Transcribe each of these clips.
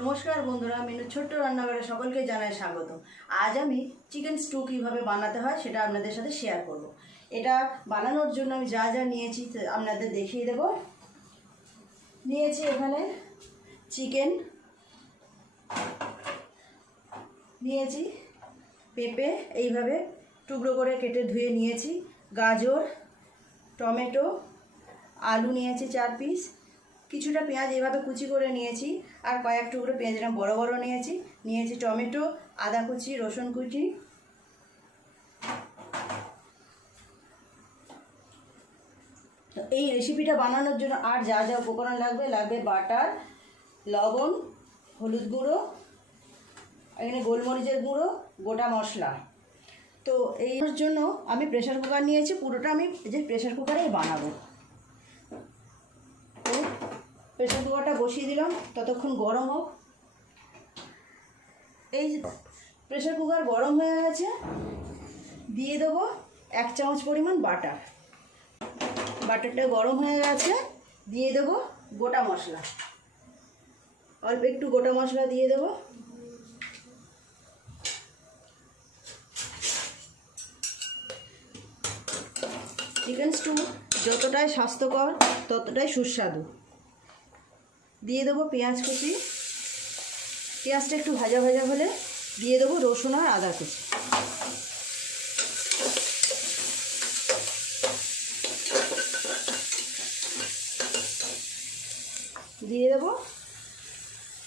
নমস্কার বন্ধুরা, মিনুর ছোট্ট রান্নাঘরে সকলকে জানাই স্বাগত। আজ আমি চিকেন স্টু কীভাবে বানাতে হয় সেটা আপনাদের সাথে শেয়ার করব। এটা বানানোর জন্য আমি যা যা নিয়েছি আপনাদের দেখিয়ে দেব। নিয়েছি এখানে চিকেন, নিয়েছি পেঁপে এইভাবে টুকরো করে কেটে ধুয়ে নিয়েছি, গাজর, টমেটো, আলু নিয়েছি 4 পিস, কিছুটা পেঁয়াজ এইভাবে কুচি করে নিয়েছি, আর কয়েক টুকরো পেঁয়াজ এরকম বড় বড় নিয়েছি টমেটো, আদা কুচি, রসুন কুচি। তো এই রেসিপিটা বানানোর জন্য আর যা যা উপকরণ লাগবে বাটার, লবণ, হলুদ গুঁড়ো, এখানে গোলমরিচের গুঁড়ো, গোটা মশলা। তো এই জন্য আমি প্রেসার কুকার নিয়েছি, পুরোটা আমি যে প্রেসার কুকারেই বানাবো। প্রেসার কুকারটা বসিয়ে দিলাম, ততক্ষণ গরম হোক। এই প্রেসার কুকার গরম হয়ে গেছে, দিয়ে দেবো 1 চামচ পরিমাণ বাটার। বাটারটা গরম হয়ে গেছে, দিয়ে দেবো গোটা মশলা, অল্প একটু গোটা মশলা দিয়ে দেবো। চিকেন স্টু যতটাই স্বাস্থ্যকর ততটাই সুস্বাদু। দিয়ে দেবো পেঁয়াজ কুচি, পেঁয়াজটা একটু ভাজা ভাজা হলে দিয়ে দেবো রসুন আর আদা কুচি। দিয়ে দেবো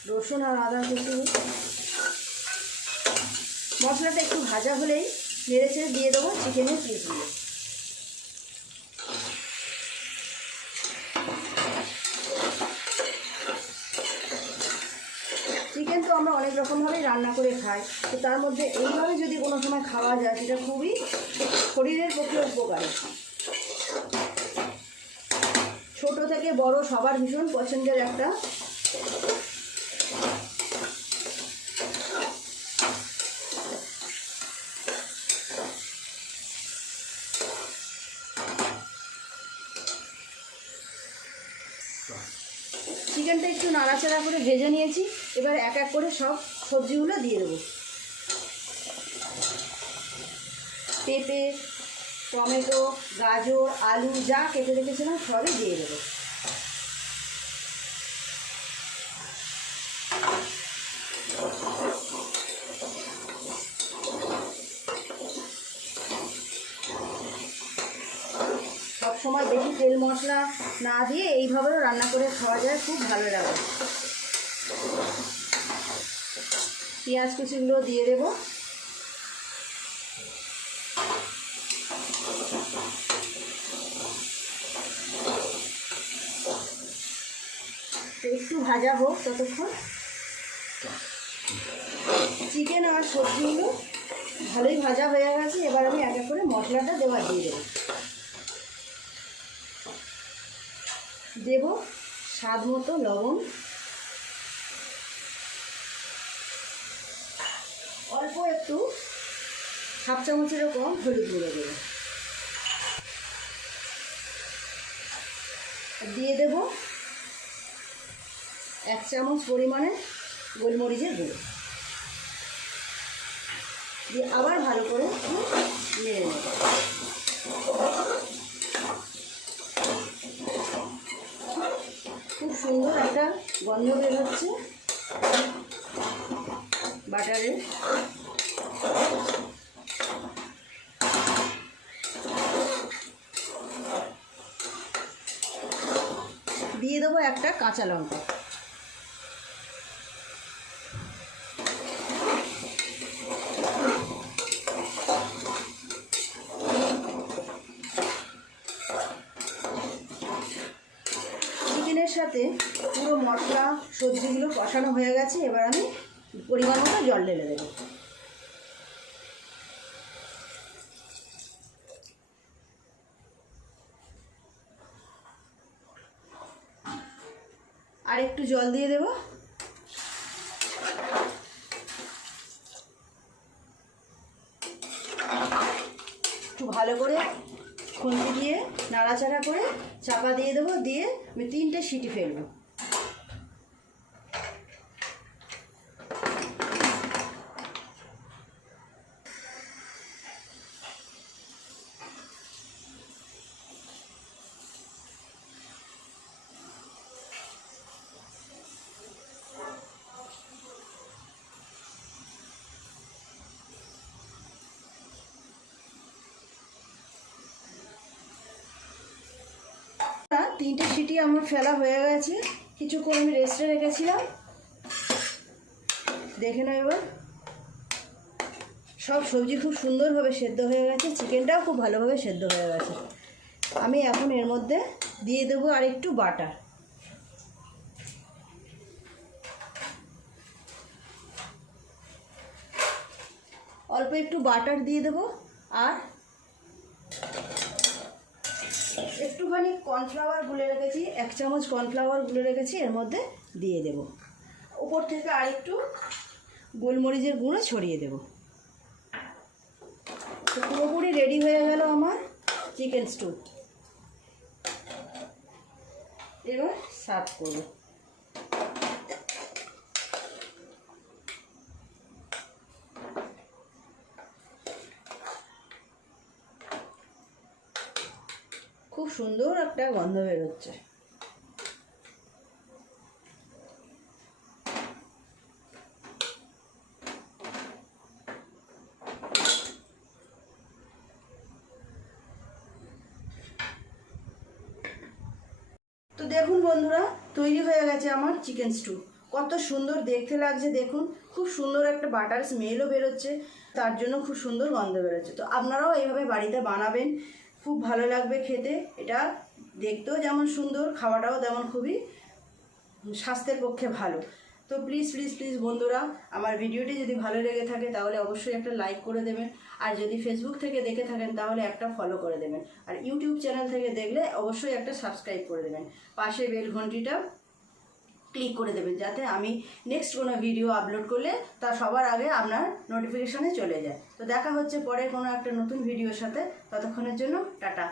রসুন আর আদা কুচি। মশলাটা একটু ভাজা হলেই নেড়ে চেড়ে দিয়ে দেবো চিকেনের পিসগুলো। চিকেন তো আমরা অনেক রকমভাবেই রান্না করে খাই, তো তার মধ্যে এইভাবে যদি কোনো সময় খাওয়া যায় সেটা খুবই শরীরের পক্ষে উপকারী। ছোট থেকে বড় সবার ভীষণ পছন্দের একটা চিকেনটা একটু নাড়াচাড়া করে ভেজে নিয়েছি। এবার এক এক করে সব সবজিগুলো দিয়ে দেবো। পেঁপে, টমেটো, গাজর, আলু যা কেটে রেখেছিলাম সবই দিয়ে দেবো। সবসময় বেশি তেল মশলা না দিয়ে এইভাবেও রান্না করে খাওয়া যায়, খুব ভালো লাগে। পেঁয়াজ কুচিগুলো দিয়ে দেবো। একটু ভাজা হোক ততক্ষণ। চিকেন আর সবজিগুলো ভালোই ভাজা হয়ে গেছে, এবার আমি এক এক করে মশলাটা দিয়ে দেবো। দেবো স্বাদ মতো লবণ, অল্প একটু 1/2 চামচেরও কম হলুদ গুঁড়ো দেবো। দিয়ে দেবো 1 চামচ পরিমাণে গোলমরিচের গুঁড়ো, দিয়ে আবার ভালো করে নেড়ে নেব। খুব সুন্দর একটা গন্ধ বের হচ্ছে বাটারের। দিয়ে দেবো একটা কাঁচা লঙ্কা। চিকেনের সাথে পুরো মশলা সবজিগুলো কষানো হয়ে গেছে, এবার আমি পরিমাণ মতো জল ঢেলে দেবো। আর একটু জল দিয়ে দেব। একটু ভালো করে খুন্তি দিয়ে নাড়াচাড়া করে চাপা দিয়ে দেবো, দিয়ে আমি 3টে সিটি ফেলবো। 3টে সিটি আমার ফেলা হয়ে গেছে, কিছুক্ষণ আমি রেস্টে রেখেছিলাম। দেখে নাও এবার, সব সবজি খুব সুন্দরভাবে সেদ্ধ হয়ে গেছে, চিকেনটাও খুব ভালোভাবে সেদ্ধ হয়ে গেছে। আমি এখন এর মধ্যে দিয়ে দেবো আর একটু বাটার। অল্প একটু বাটার দিয়ে দেবো, আর একটুখানি কর্নফ্লাওয়ার গুলে রেখেছি, 1 চামচ কর্নফ্লাওয়ার গুলে রেখেছি, এর মধ্যে দিয়ে দেব। উপর থেকে আর একটু গোলমরিচের গুঁড়ো ছড়িয়ে দেব। তো পুরোপুরি রেডি হয়ে গেল আমার চিকেন স্টু। এবার সার্ভ করব। খুব সুন্দর একটা গন্ধ বেরোচ্ছে। তো দেখুন বন্ধুরা, তৈরি হয়ে গেছে আমার চিকেন স্টু। কত সুন্দর দেখতে লাগছে দেখুন, খুব সুন্দর একটা বাটার স্মেলও বেরোচ্ছে, তার জন্য খুব সুন্দর গন্ধ বেরোচ্ছে। তো আপনারাও এইভাবে বাড়িতে বানাবেন, খুব ভালো লাগবে খেতে। এটা দেখতেও যেমন সুন্দর, খাওয়াটাও তেমন খুবই স্বাস্থ্যের পক্ষে ভালো। তো প্লিজ প্লিজ প্লিজ বন্ধুরা, আমার ভিডিওটি যদি ভালো লেগে থাকে তাহলে অবশ্যই একটা লাইক করে দেবেন, আর যদি ফেসবুক থেকে দেখে থাকেন তাহলে একটা ফলো করে দেবেন, আর ইউটিউব চ্যানেল থেকে দেখলে অবশ্যই একটা সাবস্ক্রাইব করে দেবেন। পাশে বেল ঘন্টিটা ক্লিক করে দেবেন, যাতে আমি নেক্সট কোনো ভিডিও আপলোড করলে তা সবার আগে আপনার নোটিফিকেশানে চলে যায়। তো দেখা হচ্ছে পরে কোনো একটা নতুন ভিডিওর সাথে, ততক্ষণের জন্য টাটা।